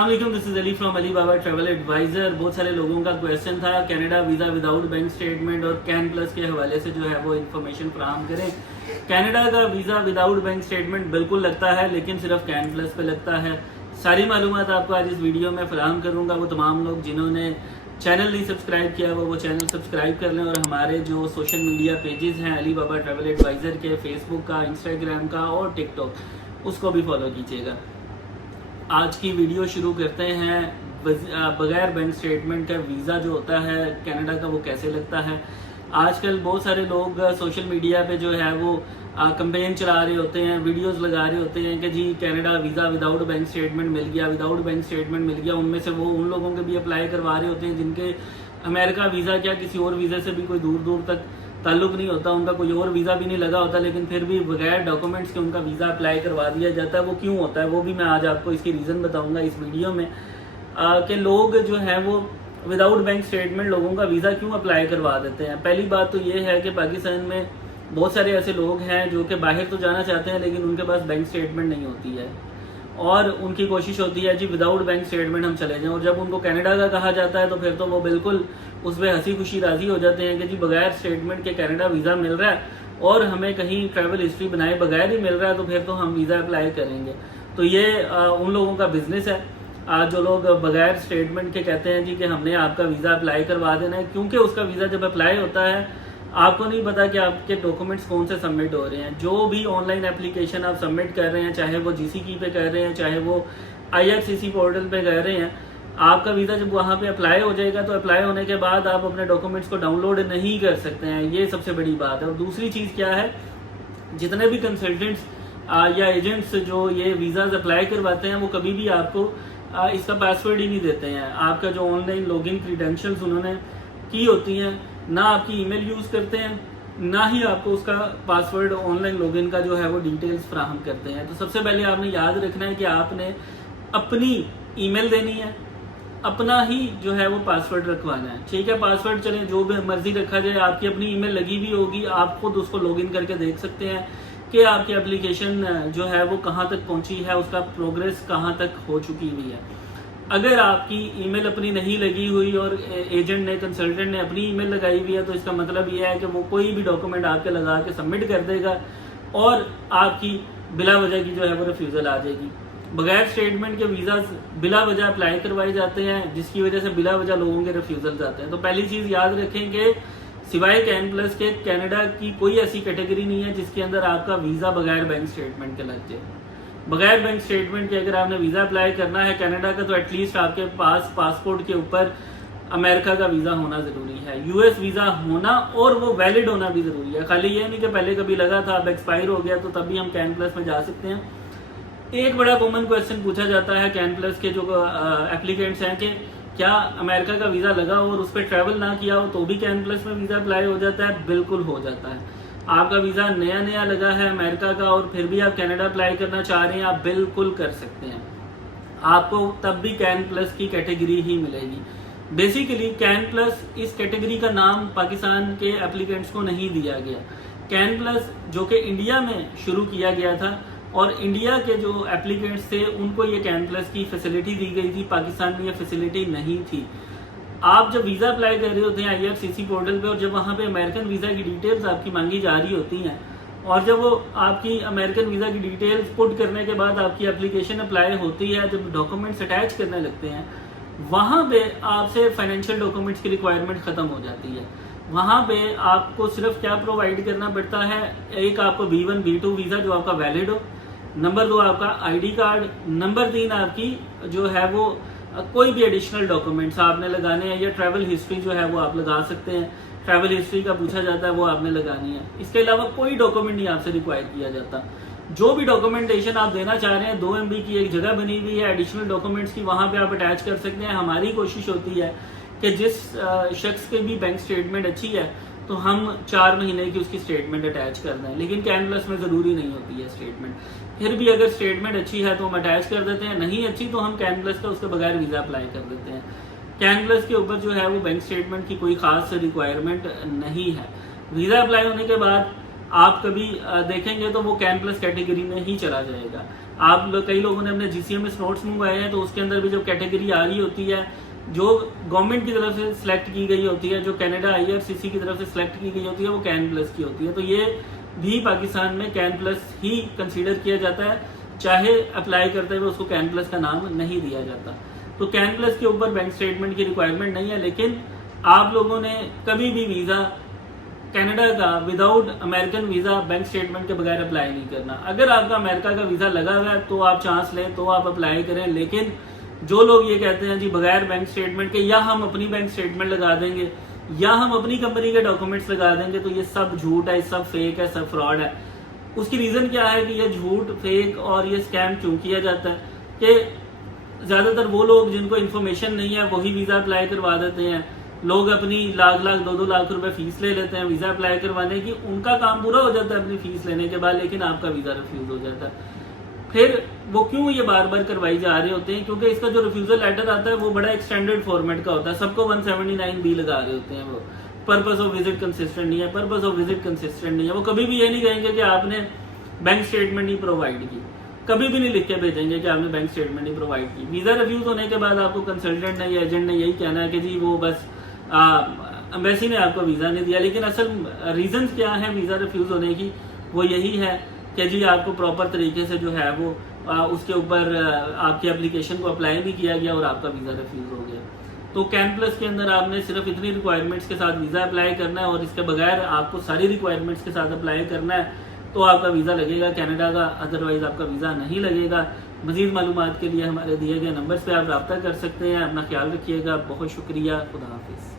अस्सलाम वालेकुम, this is Ali from Ali Baba travel adviser. बहुत सारे लोगों का क्वेश्चन था Canada visa without bank statement और कैन प्लस के हवाले से जो है वो इन्फॉर्मेशन फराहम करें। कनाडा का वीज़ा विदाउट बैंक स्टेटमेंट बिल्कुल लगता है, लेकिन सिर्फ कैन प्लस पे लगता है। सारी मालूमात आपको आज इस वीडियो में फराहम करूँगा। वो तमाम लोग जिन्होंने चैनल नहीं सब्सक्राइब किया वो चैनल सब्सक्राइब कर लें, और हमारे जो सोशल मीडिया पेजेस हैं अली बाबा ट्रैवल एडवाइज़र के, फेसबुक का, इंस्टाग्राम का और टिकटॉक, उसको भी फॉलो कीजिएगा। आज की वीडियो शुरू करते हैं। बगैर बैंक स्टेटमेंट का वीज़ा जो होता है कनाडा का वो कैसे लगता है। आजकल बहुत सारे लोग सोशल मीडिया पे जो है वो कैंपेन चला रहे होते हैं, वीडियोस लगा रहे होते हैं कि जी Canada visa without bank statement मिल गया, विदाउट बैंक स्टेटमेंट मिल गया। उनमें से वो उन लोगों के भी अप्लाई करवा रहे होते हैं जिनके अमेरिका वीज़ा क्या किसी और वीज़े से भी कोई दूर दूर तक ताल्लुक नहीं होता, उनका कोई और वीज़ा भी नहीं लगा होता, लेकिन फिर भी बगैर डॉक्यूमेंट्स के उनका वीज़ा अप्लाई करवा दिया जाता है। वो क्यों होता है वो भी मैं आज आपको इसकी रीज़न बताऊंगा इस वीडियो में कि लोग जो है वो विदाउट बैंक स्टेटमेंट लोगों का वीज़ा क्यों अप्लाई करवा देते हैं। पहली बात तो ये है कि पाकिस्तान में बहुत सारे ऐसे लोग हैं जो कि बाहर तो जाना चाहते हैं लेकिन उनके पास बैंक स्टेटमेंट नहीं होती है, और उनकी कोशिश होती है जी विदाउट बैंक स्टेटमेंट हम चले जाएं। और जब उनको कनाडा का कहा जाता है तो फिर तो वो बिल्कुल उस पर हंसी खुशी राजी हो जाते हैं कि जी बगैर स्टेटमेंट के कनाडा वीज़ा मिल रहा है और हमें कहीं ट्रैवल हिस्ट्री बनाए बगैर ही मिल रहा है, तो फिर तो हम वीज़ा अप्लाई करेंगे। तो ये उन लोगों का बिजनेस है जो लोग बगैर स्टेटमेंट के कहते हैं जी कि हमने आपका वीज़ा अप्लाई करवा देना है, क्योंकि उसका वीज़ा जब अप्लाई होता है आपको नहीं पता कि आपके डॉक्यूमेंट्स कौन से सबमिट हो रहे हैं। जो भी ऑनलाइन एप्लीकेशन आप सबमिट कर रहे हैं, चाहे वो जीसीकी पे कर रहे हैं, चाहे वो आईआरसीसी पोर्टल पे कर रहे हैं, आपका वीज़ा जब वहाँ पे अप्लाई हो जाएगा तो अप्लाई होने के बाद आप अपने डॉक्यूमेंट्स को डाउनलोड नहीं कर सकते हैं। ये सबसे बड़ी बात है। और दूसरी चीज़ क्या है, जितने भी कंसल्टेंट्स या एजेंट्स जो ये वीज़ाज अप्लाई करवाते हैं वो कभी भी आपको इसका पासवर्ड ही नहीं देते हैं। आपका जो ऑनलाइन लॉगिन क्रीडेंशियल्स उन्होंने की होती हैं, ना आपकी ईमेल यूज़ करते हैं, ना ही आपको उसका पासवर्ड ऑनलाइन लॉगिन का जो है वो डिटेल्स फराहम करते हैं। तो सबसे पहले आपने याद रखना है कि आपने अपनी ईमेल देनी है, अपना ही जो है वो पासवर्ड रखवाना है। ठीक है, पासवर्ड चले जो भी मर्जी रखा जाए, आपकी अपनी ईमेल लगी हुई होगी, आप खुद उसको लॉगिन करके देख सकते हैं कि आपकी एप्लीकेशन जो है वो कहाँ तक पहुंची है, उसका प्रोग्रेस कहाँ तक हो चुकी हुई है। अगर आपकी ईमेल अपनी नहीं लगी हुई और एजेंट ने, कंसल्टेंट ने अपनी ईमेल लगाई हुई है, तो इसका मतलब ये है कि वो कोई भी डॉक्यूमेंट आपके लगा के सबमिट कर देगा और आपकी बिला वजह की जो है वो रिफ्यूज़ल आ जाएगी। बगैर स्टेटमेंट के वीज़ा बिला वजह अप्लाई करवाए जाते हैं, जिसकी वजह से बिला वजह लोगों के रिफ्यूज़ल आते हैं। तो पहली चीज़ याद रखें कि सिवाय कैन प्लस के कनाडा की कोई ऐसी कैटेगरी नहीं है जिसके अंदर आपका वीज़ा बगैर बैंक स्टेटमेंट के लग जाए। बगैर बैंक स्टेटमेंट के अगर आपने वीज़ा अप्लाई करना है कनाडा का, तो एटलीस्ट आपके पास पासपोर्ट के ऊपर अमेरिका का वीज़ा होना ज़रूरी है, यूएस वीज़ा होना, और वो वैलिड होना भी ज़रूरी है। खाली ये नहीं कि पहले कभी लगा था अब एक्सपायर हो गया तो तभी हम कैन प्लस में जा सकते हैं। एक बड़ा कॉमन क्वेश्चन पूछा जाता है कैन प्लस के जो एप्लीकेंट्स हैं कि क्या अमेरिका का वीज़ा लगा और उस पर ट्रैवल ना किया हो तो भी कैन प्लस में वीज़ा अप्लाई हो जाता है? बिल्कुल हो जाता है। आपका वीज़ा नया नया लगा है अमेरिका का और फिर भी आप कनाडा अप्लाई करना चाह रहे हैं, आप बिल्कुल कर सकते हैं। आपको तब भी कैन प्लस की कैटेगरी ही मिलेगी। बेसिकली कैन प्लस इस कैटेगरी का नाम पाकिस्तान के एप्लीकेंट्स को नहीं दिया गया। कैन प्लस जो कि इंडिया में शुरू किया गया था और इंडिया के जो एप्लीकेंट्स थे उनको ये कैन प्लस की फैसिलिटी दी गई थी, पाकिस्तान में ये फैसिलिटी नहीं थी। आप जब वीज़ा अप्लाई कर रहे होते हैं आईआरसीसी पोर्टल पे, और जब वहाँ पे अमेरिकन वीज़ा की डिटेल्स आपकी मांगी जा रही होती हैं, और जब वो आपकी अमेरिकन वीज़ा की डिटेल्स पुट करने के बाद आपकी एप्लीकेशन अप्लाई होती है, जब डॉक्यूमेंट्स अटैच करने लगते हैं, वहाँ पे आपसे फाइनेंशियल डॉक्यूमेंट्स की रिक्वायरमेंट ख़त्म हो जाती है। वहाँ पे आपको सिर्फ क्या प्रोवाइड करना पड़ता है, एक आपको B1 B2 वीज़ा जो आपका वैलिड हो, नंबर 2 आपका आईडी कार्ड, नंबर 3 आपकी जो है वो कोई भी एडिशनल डॉक्यूमेंट्स आपने लगाने हैं, या ट्रैवल हिस्ट्री जो है वो आप लगा सकते हैं। ट्रैवल हिस्ट्री का पूछा जाता है वो आपने लगानी है। इसके अलावा कोई डॉक्यूमेंट नहीं आपसे रिक्वायर किया जाता। जो भी डॉक्यूमेंटेशन आप देना चाह रहे हैं, 2 MB की एक जगह बनी हुई है एडिशनल डॉक्यूमेंट्स की, वहाँ पे आप अटैच कर सकते हैं। हमारी कोशिश होती है कि जिस शख्स के भी बैंक स्टेटमेंट अच्छी है तो हम 4 महीने की उसकी स्टेटमेंट अटैच कर दें, लेकिन कैन प्लस में ज़रूरी नहीं होती है स्टेटमेंट। फिर भी अगर स्टेटमेंट अच्छी है तो हम अटैच कर देते हैं, नहीं अच्छी तो हम कैन प्लस का उसके बगैर वीज़ा अप्लाई कर देते हैं। कैन प्लस के ऊपर जो है वो बैंक स्टेटमेंट की कोई ख़ास रिक्वायरमेंट नहीं है। वीज़ा अप्लाई होने के बाद आप कभी देखेंगे तो वो कैन प्लस कैटेगरी में ही चला जाएगा। कई लोगों ने अपने GCMS नोट्स मंगवाए हैं, तो उसके अंदर भी जो कैटेगरी आ रही होती है जो गवर्नमेंट की तरफ से सिलेक्ट की गई होती है, जो कनाडा IRCC की तरफ से सिलेक्ट की गई होती है, वो कैन प्लस की होती है। तो ये भी पाकिस्तान में कैन प्लस ही कंसीडर किया जाता है, चाहे अप्लाई करते हुए उसको कैन प्लस का नाम नहीं दिया जाता। तो कैन प्लस के ऊपर बैंक स्टेटमेंट की रिक्वायरमेंट नहीं है, लेकिन आप लोगों ने कभी भी वीज़ा कनाडा का without American visa bank statement के बगैर अप्लाई नहीं करना। अगर आपका अमेरिका का वीज़ा लगा हुआ है तो आप चांस लें, तो आप अप्लाई करें। लेकिन जो लोग ये कहते हैं जी बगैर बैंक स्टेटमेंट के या हम अपनी बैंक स्टेटमेंट लगा देंगे या हम अपनी कंपनी के डॉक्यूमेंट्स लगा देंगे, तो ये सब झूठ है, सब फेक है, सब फ्रॉड है। उसकी रीज़न क्या है कि ये झूठ, फेक और ये स्कैम क्यों किया जाता है कि ज़्यादातर वो लोग जिनको इन्फॉर्मेशन नहीं है वही वीज़ा अप्लाई करवा देते हैं। लोग अपनी लाख 2-2 लाख रुपए फीस ले लेते हैं वीज़ा अप्लाई करवाने की, उनका काम पूरा हो जाता है अपनी फीस लेने के बाद, लेकिन आपका वीज़ा रिफ्यूज़ हो जाता है। फिर वो क्यों ये बार बार करवाई जा रहे होते हैं? क्योंकि इसका जो रिफ्यूजल लेटर आता है वो बड़ा एक्सटेंडेड फॉर्मेट का होता है, सबको 179B लगा रहे होते हैं। वो पर्पस ऑफ विजिट कंसिस्टेंट नहीं है, पर्पस ऑफ विजिट कंसिस्टेंट नहीं है। वो कभी भी ये नहीं कहेंगे कि आपने बैंक स्टेटमेंट नहीं प्रोवाइड की, कभी भी नहीं लिख के भेजेंगे कि आपने बैंक स्टेटमेंट नहीं प्रोवाइड की। वीज़ा रिफ्यूज होने के बाद आपको कंसल्टेंट ने या एजेंट ने यही कहना है कि जी वो बस एम्बेसी ने आपको वीज़ा नहीं दिया। लेकिन असल रीजन क्या है वीज़ा रिफ्यूज होने की? वो यही है कि जी आपको प्रॉपर तरीके से जो है वो उसके ऊपर आपकी एप्लीकेशन को अप्लाई भी किया गया और आपका वीज़ा रिफ्यूज हो गया। तो कैन प्लस के अंदर आपने सिर्फ इतनी रिक्वायरमेंट्स के साथ वीज़ा अप्लाई करना है और इसके बगैर आपको सारी रिक्वायरमेंट्स के साथ अप्लाई करना है, तो आपका वीज़ा लगेगा कनाडा का, अदरवाइज आपका वीज़ा नहीं लगेगा। मज़ीद मालूमात के लिए हमारे दिए गए नंबर्स पे आप रब्ता कर सकते हैं। अपना ख्याल रखिएगा। बहुत शुक्रिया। खुदा हाफिज़।